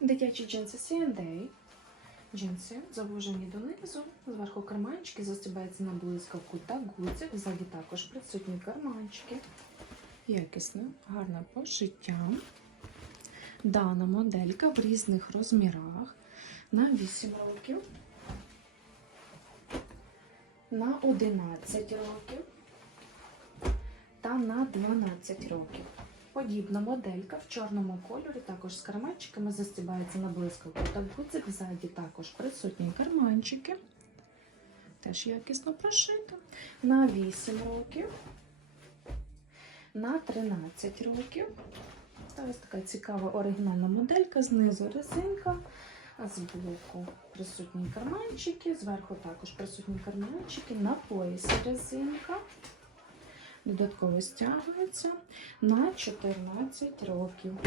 Дитячі джинси C&A. Джинси завужені донизу, зверху карманчики, застібається на блискавку та гудзик. Ззаді також присутні карманчики. Якісне, гарне пошиття. Дана моделька в різних розмірах на 8 років, на 11 років та на 12 років. Подібна моделька в чорному кольорі, також з карманчиками, застібається на блискавку та гудзик. Ззаді також присутні карманчики. Теж якісно прошито. На 8 років, на 13 років. Ось така цікава оригінальна моделька. Знизу резинка, а з боку присутні карманчики, зверху також присутні карманчики, на поясі резинка. Додатково стягується на 14 років.